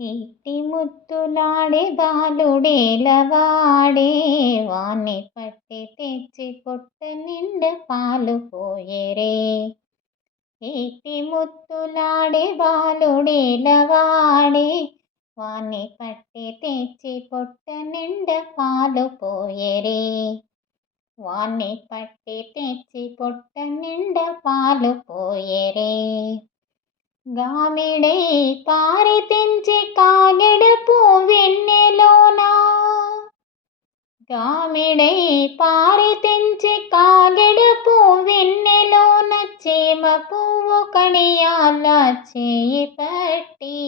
ఇట్టి ముత్తులాడే బాలుడేలవాడే వాణ్ణి పట్టి తెచ్చి పొట్ట నిండ పాలు పోయేరే. ఇట్టి ముత్తులాడే బాలుడేలవాడే వాణ్ణి పట్టి తెచ్చి పొట్ట నిండ పాలు పోయేరే. వాణ్ణి పట్టి తెచ్చి పొట్ట నిండ పాలు పోయేరే. గామిడై పారి తెంచి కాగెడపు వెన్నెలోనా? గామిడై పారి తెంచి కాగెడపు వెన్నెలోన చేమ పువ్వు కడియాల చేయి పట్టి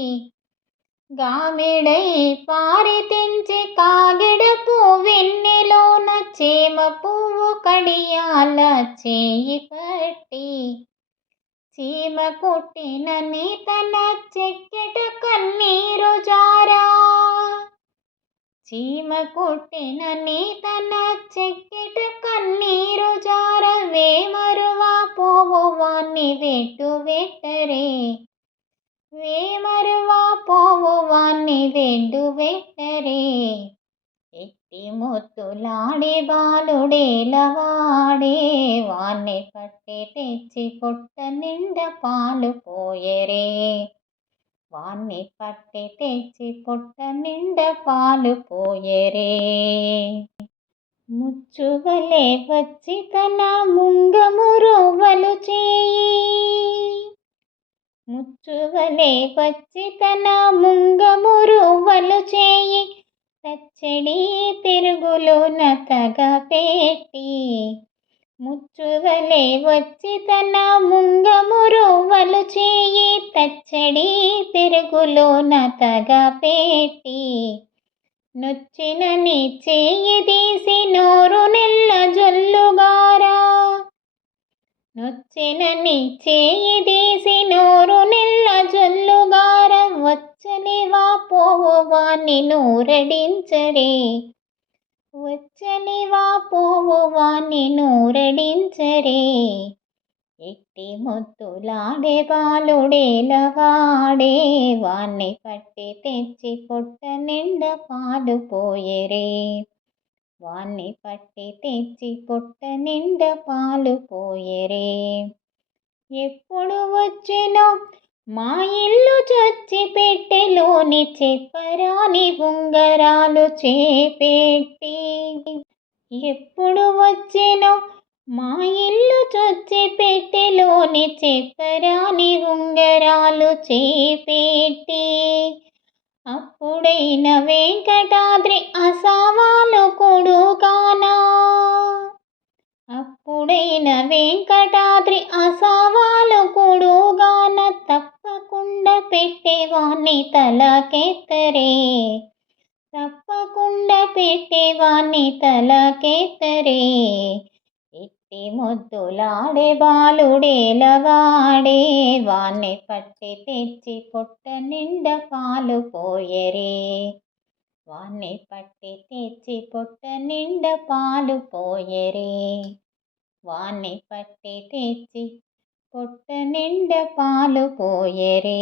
గామిడై పారి తెంచి కాగెడపు వెన్నెలోన చేమ పువ్వు కడియాల చేయి పట్టి చీమ కొట్టిన తన చెక్కెట కన్నీరు జారా చీమ కొట్టిన తన చెక్కెట కన్నీరు జార వేమరువా పోవు వాణ్ణి వెట్టు వెట్టరే వేమరువా పోవు వాణ్ణి వెండు వెట్టరే ఎట్టి ముత్తులాడి బాలుడేలవాడే వాణ్ణి పట్టి తెచ్చి పొట్ట నిండా పాలు పోయరే. వాణ్ణి పట్టి తెచ్చి పొట్ట నిండా పాలు పోయరే. ముచ్చువలే వచ్చి తన ముంగమురువలు చేయి. ముచ్చువలే వచ్చి తన ముంగమురువలు చేయి. పచ్చడి పెరుగులో నతగా పెట్టి ముచ్చువలే వచ్చి తన ముంగమురువలు చేయి తచ్చడి పెరుగులో నతగా పెట్టి నొచ్చిన నీ చేయి తీసి నోరు నెల్ల జొల్లుగారా. నొచ్చిన నీ చేయి తీసి నోరు నూరడించరే. ఎట్టి ముద్దులాడే బాలుడేలవాడే వాణ్ణి పట్టి తెచ్చి పొట్ట నిండ పాలు పోయరే. వాణ్ణి పట్టి తెచ్చి పొట్ట నిండ పాలు పోయరే. ఎప్పుడు వచ్చినో మా ఇల్లు చచ్చి పెట్టెలోని చెప్పరాని ఉంగరాలు చేపెట్టి ఎప్పుడు వచ్చినో మా ఇల్లు చొచ్చి పెట్టెలోని చెప్పరాని ఉంగరాలు చేపెట్టి. అప్పుడైన వెంకటాద్రి అసవాలు కొడుకానా? అప్పుడైన వెంకటాద్రి అసవాలు కొడుగాన? తప్పకుండా పెట్టేవాణ్ణి తలకెత్తరే. తప్పకుండా పెట్టేవాణ్ణి తలకెత్తరే. ఎట్టి ముద్దులాడే బాలుడేలవాడే వాణ్ణి పట్టి తెచ్చి పొట్ట నిండ పాలు పోయరే. వాణ్ణి పట్టి తెచ్చి పొట్ట నిండ పాలు పోయరే. వాణ్ణి పట్టి తెచ్చి పొట్ట నిండ పాలు పోయరే.